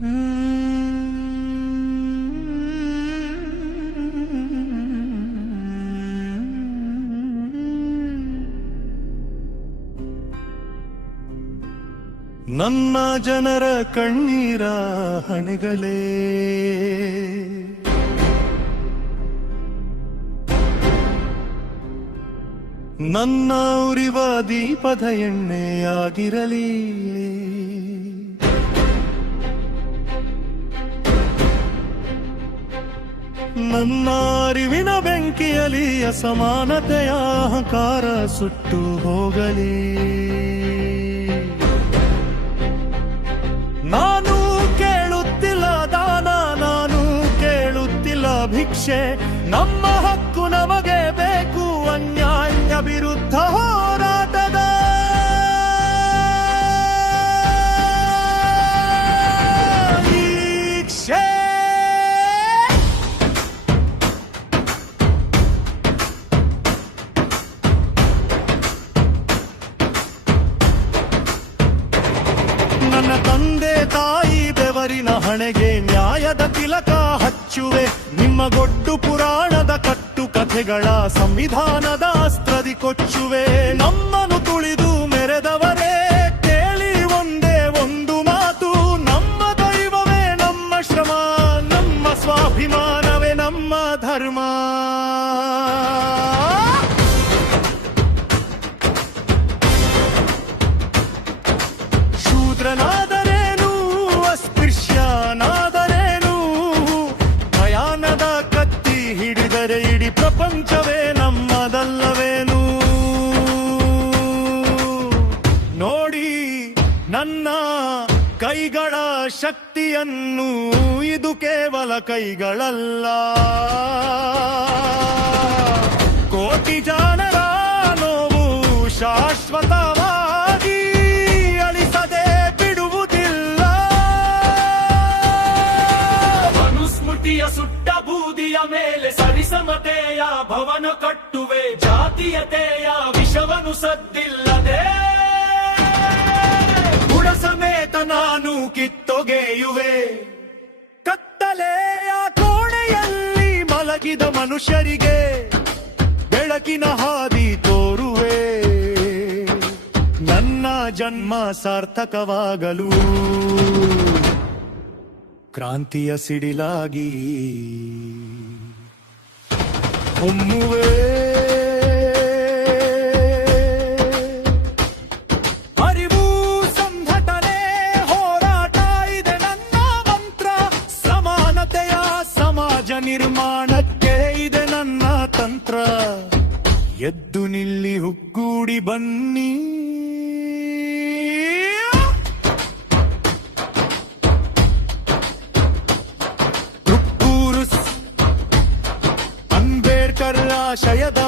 ನನ್ನ ಜನರ ಕಣ್ಣೀರ ಹಣೆಗಳೇ ನನ್ನ ಉರಿವ ದೀಪದ ಎಣ್ಣೆಯಾಗಿರಲಿ. ನನ್ನ ಅರಿವಿನ ಬೆಂಕಿಯಲಿ ಅಸಮಾನತೆಯ ಅಹಂಕಾರ ಸುಟ್ಟು ಹೋಗಲಿ. ನಾನು ಕೇಳುತ್ತಿಲ್ಲ ದಾನ, ನಾನು ಕೇಳುತ್ತಿಲ್ಲ ಭಿಕ್ಷೆ. ನಮ್ಮ ಹಕ್ಕು ನಮಗೆ ಬೇಕು, ಅನ್ಯಾಯ ವಿರುದ್ಧ ಹೋರಾಟದ ದೀಕ್ಷೆ. ನನ್ನ ತಂದೆ ತಾಯಿ ಬೆವರಿನ ಹಣೆಗೆ ನ್ಯಾಯದ ತಿಲಕ ಹಚ್ಚುವೆ. ನಿಮ್ಮ ಗೊಡ್ಡು ಪುರಾಣದ ಕಟ್ಟು ಕಥೆಗಳ ಸಂವಿಧಾನದ ಅಸ್ತ್ರದಿ ಕೊಚ್ಚುವೆ. ನಮ್ಮನ್ನು ತುಳಿದು ಮೆರೆದವರೇ ಕೇಳಿ ಒಂದೇ ಒಂದು ಮಾತು, ನಮ್ಮ ದೈವವೇ ನಮ್ಮ ಶ್ರಮ, ನಮ್ಮ ಸ್ವಾಭಿಮಾನವೇ ನಮ್ಮ ಧರ್ಮ. ಶೂದ್ರನಾದರೇನು ಅಸ್ಪೃಶ್ಯನಾದರೇನು, ಭಯಾನದ ಕತ್ತಿ ಹಿಡಿದರೆ ಇಡೀ ಪ್ರಪಂಚವೇ ನಮ್ಮದಲ್ಲವೇನು. ನೋಡಿ ನನ್ನ ಕೈಗಳ ಶಕ್ತಿಯನ್ನು, ಇದು ಕೇವಲ ಕೈಗಳಲ್ಲ, ಕೋಟಿ ಜನರ ನೋವು ಶಾಶ್ವತವಾಗಿ ಅಳಿಸದೆ ಬಿಡುವುದಿಲ್ಲ. ಮನುಸ್ಮೃತಿಯ ಸುಟ್ಟ ಬೂದಿಯ ಮೇಲೆ ಸರಿಸಮತೆಯ ಭವನ ಕಟ್ಟುವೆ. ಜಾತೀಯತೆಯ ವಿಷವನು ಸದ್ದಿಲ್ಲದೆ ಗುಣ ಸಮೇತ ನಾನು ಕಿತ್ತೊಗೆಯುವೆ. ಕತ್ತಲೆಯ ಕೋಣೆಯಲ್ಲಿ ಮಲಗಿದ ಮನುಷ್ಯರಿಗೆ ಬೆಳಕಿನ ಹಾದಿ ತೋರುವೆ. ನನ್ನ ಜನ್ಮ ಸಾರ್ಥಕವಾಗಲು ಕ್ರಾಂತಿಯ ಸಿಡಿಲಾಗಿ ಹೊಮ್ಮುವೆ. ಅರಿವು ಸಂಘಟನೆ ಹೋರಾಟ ಇದೆ ನನ್ನ ಮಂತ್ರ. ಸಮಾನತೆಯ ಸಮಾಜ ನಿರ್ಮಾಣಕ್ಕೆ ಇದೆ ನನ್ನ ತಂತ್ರ. ಎದ್ದು ನಿಲ್ಲಿ ಹುಗ್ಗೂಡಿ ಬನ್ನಿ. ಅಂಬೇಡ್ಕರ್ ಆಶಯದ